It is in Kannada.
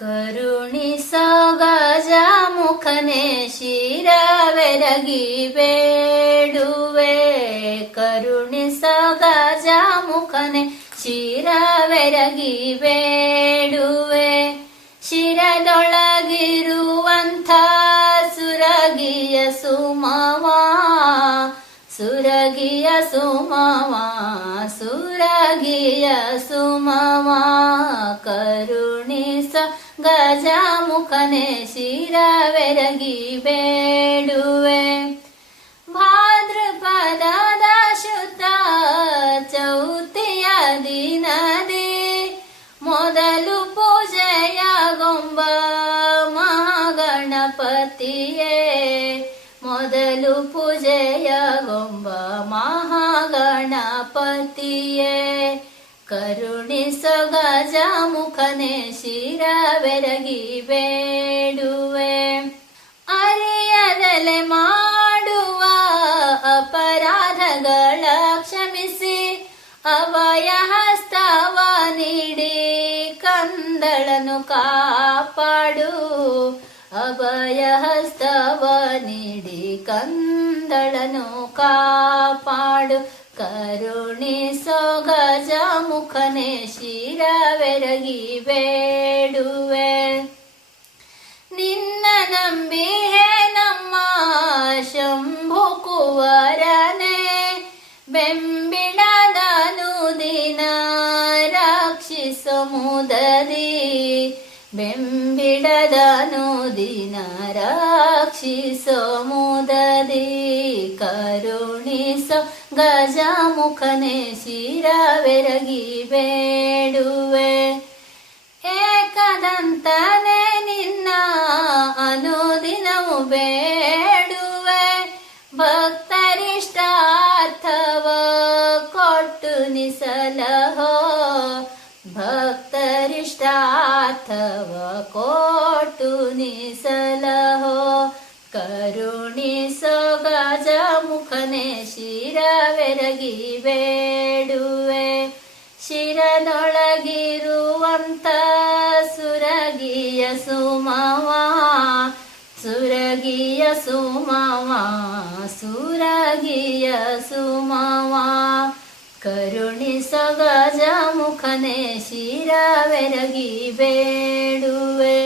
ಕರುಣಿಸ ಗಜ ಮುಖನೆ ಶಿರವೆರಗಿ ಬೇಡುವೆ ಕರುಣಿಸ ಗಜ ಮುಖನೆ ಶಿರವೆರಗಿ ಬೇಡುವೆ ಶಿರದೊಳಗಿರುವಂಥ ಸುರಗಿಯ ಸುಮವ ಸುರಗಿಯ ಸುಮವ ಸುರಗಿಯ ಸುಮವ. ಕರುಣಿಸ ಗಜಮುಖನೆ ಶಿರವೆರಗಿ ಬೇಡುವೆ. ಭಾದ್ರಪದದ ಶುದ್ಧ ಚೌತಿಯ ದಿನದಿ. ಮೊದಲು ಪೂಜೆಯ ಗೊಂಬ ಮಹಾಗಣಪತಿಯೇ. ಮೊದಲು ಪೂಜೆಯ ಗೊಂಬ ಮಹಾಗಣಪತಿಯೇ. ಕರುಣಿಸೊ ಗಜ ಮುಖನೆ ಶಿರವೆರಗಿ ಬೇಡುವೆ. ಅರಿಯದಲೆ ಮಾಡುವ ಅಪರಾಧಗಳ ಕ್ಷಮಿಸಿ ಅಭಯ ಹಸ್ತವ ನೀಡಿ ಕಂದಳನು ಕಾಪಾಡು. ಅಭಯ ಹಸ್ತವ ನೀಡಿ ಕಂದಳನು ಕಾಪಾಡು. ಕರುಣಿಸೋ ಗಜ ಮುಖನೆ ಶಿರವೆರಗಿ ಬೇಡುವೆ. ನಿನ್ನ ನಂಬಿ ಹೇ ನಮ್ಮ ಶಂಭು ಕುವರನೆ. ಬೆಂಬಿಡದನು ದಿನ ರಕ್ಷಿಸೋ ಬೆಂಬಿಡದನು ದಿನ ರಕ್ಷಿಸೋ ಮುದದಿ, ಕರುಣಿಸೋ ಗಜ ಮುಖನೆ ಶಿರವೆರಗಿ ಬೇಡುವೆ. ಏಕದಂತನೆ ನಿನ್ನ ಅನುದಿನವು ಬೇಡುವೆ. ಭಕ್ತರಿಷ್ಟಾರ್ಥವ ಕೊಟ್ಟು ನಿಸಲಹೋ ಭಕ್ತರಿಷ್ಟಾರ್ಥವ ಕೋಟು ನಿಸಲಹೋ ಕರುಣಿಸೋ ಗಜ ಮುಖನೆ ಶಿರವೆರಗಿ ಬೇಡುವೆ ಶಿರನೊಳಗಿರುವಂತ ಸುರಗಿಯ ಸುಮವ ಸುರಗಿಯ ಸುಮವ ಸುರಗಿಯ ಸುಮವ. ಕರುಣಿಸೋ ಗಜ ಮುಖನೆ ಶಿರವೆರಗಿ ಬೇಡುವೆ